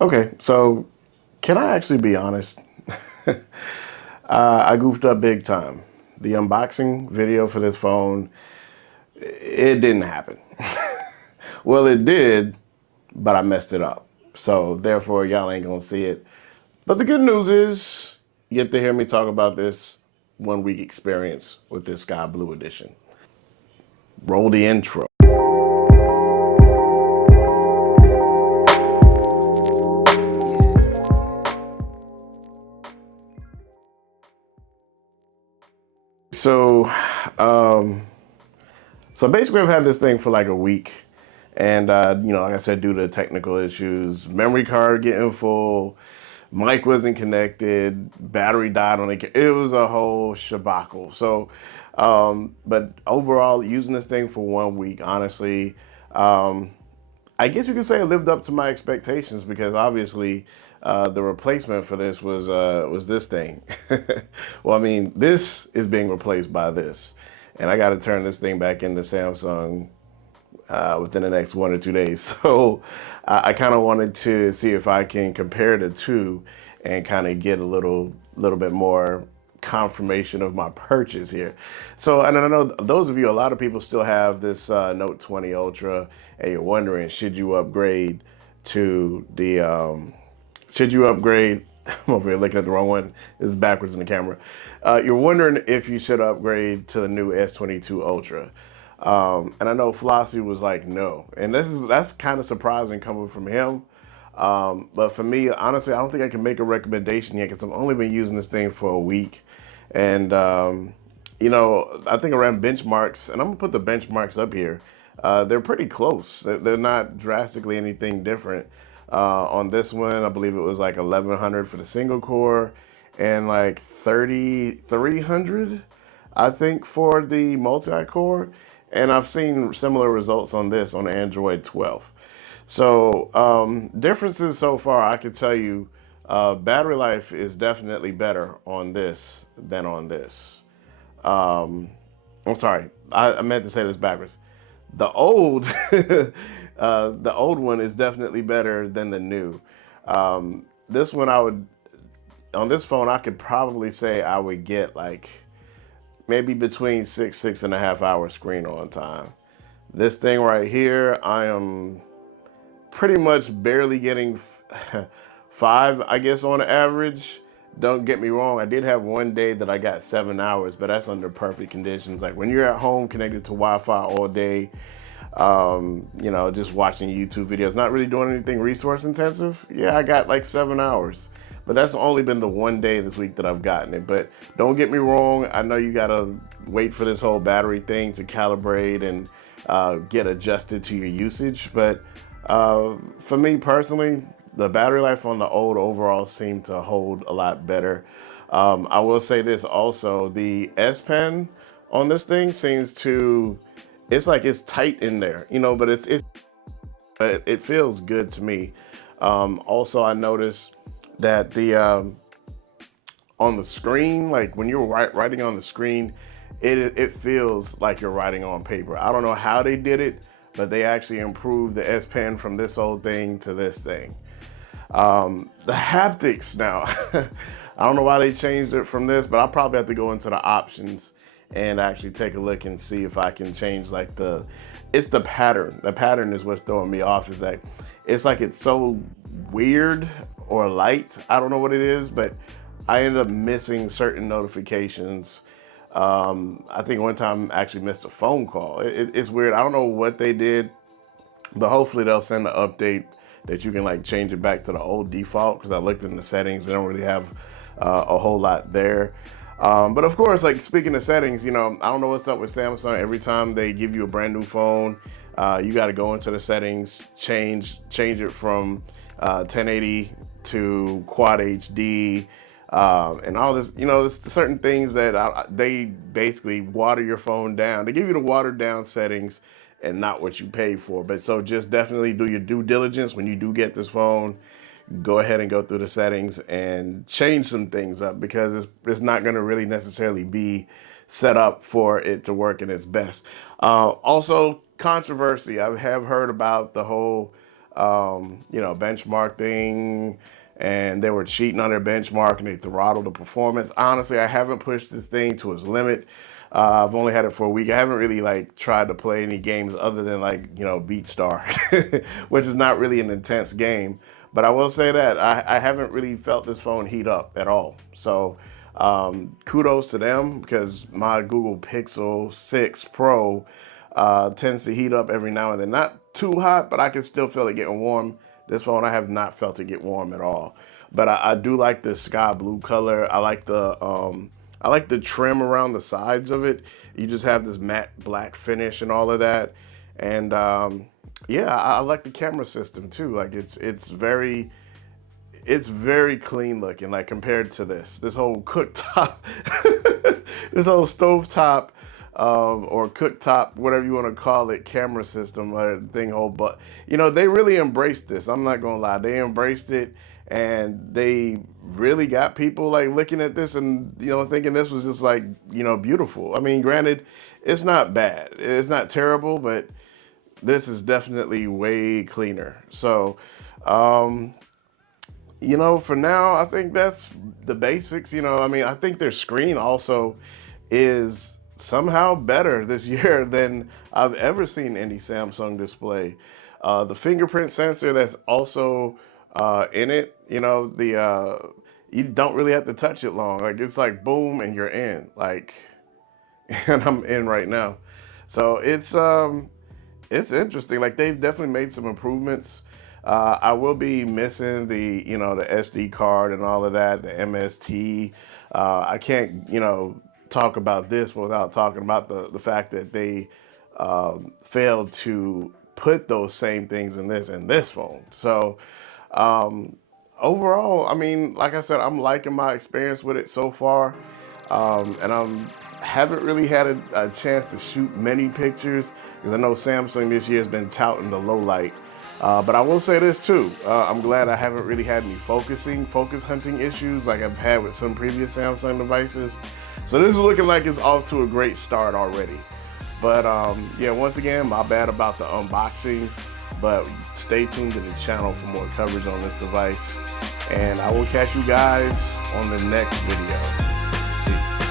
Okay, so can I actually be honest? I goofed up big time. The unboxing video for this phone, it didn't happen. Well, it did, but I messed it up. So therefore, y'all ain't gonna see it. But the good news is, you get to hear me talk about this 1 week experience with this Sky Blue edition. Roll the intro. So, um, so basically, I've had this thing for like a week, and like I said, due to technical issues, memory card getting full, mic wasn't connected, battery died on it. It was a whole shabacle. So, but overall, using this thing for 1 week, honestly, um, I guess you could say it lived up to my expectations because obviously the replacement for this was this thing. Well, I mean, this is being replaced by this, and I got to turn this thing back into Samsung within the next 1 or 2 days. So I kind of wanted to see if I can compare the two and kind of get a little bit more confirmation of my purchase here. So, and I know those of you, a lot of people still have this Note 20 Ultra, and you're wondering, should you upgrade to the, should you upgrade? I'm over here looking at the wrong one. This is backwards in the camera. You're wondering if you should upgrade to the new S22 Ultra. And I know Flossie was like, no. And that's kind of surprising coming from him. But for me, honestly, I don't think I can make a recommendation yet because I've only been using this thing for a week. And, I think around benchmarks, and I'm gonna put the benchmarks up here, they're pretty close. They're not drastically anything different. On this one, I believe it was like 1100 for the single core and like 3300, I think, for the multi-core. And I've seen similar results on this on Android 12. So differences so far, I can tell you, battery life is definitely better on this than on this. I'm sorry, I meant to say this backwards. The old, the old one is definitely better than the new. This one, on this phone, I could probably say I would get like maybe between 6.5 hours screen on time. This thing right here, I am pretty much barely getting 5, I guess, on average. Don't get me wrong, I did have one day that I got 7 hours, but that's under perfect conditions. Like when you're at home connected to Wi-Fi all day, just watching YouTube videos, not really doing anything resource intensive. Yeah, I got like 7 hours. But that's only been the one day this week that I've gotten it. But don't get me wrong, I know you gotta wait for this whole battery thing to calibrate and get adjusted to your usage. But for me personally, the battery life on the old overall seemed to hold a lot better. I will say this also, the S Pen on this thing seems to, it's like it's tight in there, but it feels good to me. Also, I noticed that the on the screen, like when you're writing on the screen, it feels like you're writing on paper. I don't know how they did it, but they actually improved the S Pen from this old thing to this thing. The haptics now, I don't know why they changed it from this, but I'll probably have to go into the options and actually take a look and see if I can change like it's the pattern. The pattern is what's throwing me off, is that it's like it's so weird or light. I don't know what it is, but I ended up missing certain notifications. I think one time I actually missed a phone call. It's weird. I don't know what they did, but hopefully they'll send an update that you can like change it back to the old default, because I looked in the settings, they don't really have a whole lot there. But of course, like speaking of settings, I don't know what's up with Samsung. Every time they give you a brand new phone, you got to go into the settings, change it from 1080 to Quad HD, and all this. There's certain things that they basically water your phone down. They give you the watered down settings and not what you pay for. But so just definitely do your due diligence when you do get this phone. Go ahead and go through the settings and change some things up, because it's not going to really necessarily be set up for it to work in its best. Also, controversy. I have heard about the whole you know, benchmark thing, and they were cheating on their benchmark and they throttled the performance. Honestly, I haven't pushed this thing to its limit. I've only had it for a week. I haven't really like tried to play any games other than like, you know, Beat Star, which is not really an intense game. But I will say that I haven't really felt this phone heat up at all. So kudos to them, because my Google Pixel 6 Pro tends to heat up every now and then. Not too hot, but I can still feel it getting warm. This phone, I have not felt it get warm at all. But I do like the sky blue color. I like the trim around the sides of it. You just have this matte black finish and all of that. And yeah, I like the camera system too. Like it's very clean looking, like compared to this whole cooktop, this whole stovetop, or cooktop, whatever you want to call it, camera system or thing whole. But you know, they really embraced this. I'm not gonna lie, they embraced it, and they really got people like looking at this and, you know, thinking this was just like, you know, beautiful. I mean, granted, it's not bad, it's not terrible, but this is definitely way cleaner. So, you know, for now, I think that's the basics. You know, I mean, I think their screen also is somehow better this year than I've ever seen any Samsung display. The fingerprint sensor that's also in it, you know, you don't really have to touch it long. Like it's like boom and you're in. Like, and I'm in right now. So it's interesting. Like they've definitely made some improvements. I will be missing the, you know, the SD card and all of that, the MST. I can't, you know, talk about this without talking about the fact that they failed to put those same things in this phone. So overall, I mean, like I said, I'm liking my experience with it so far, and haven't really had a chance to shoot many pictures, because I know Samsung this year has been touting the low light. But I will say this too, I'm glad I haven't really had any focus hunting issues like I've had with some previous Samsung devices. So this is looking like it's off to a great start already. But yeah, once again, my bad about the unboxing, but stay tuned to the channel for more coverage on this device. And I will catch you guys on the next video. Peace.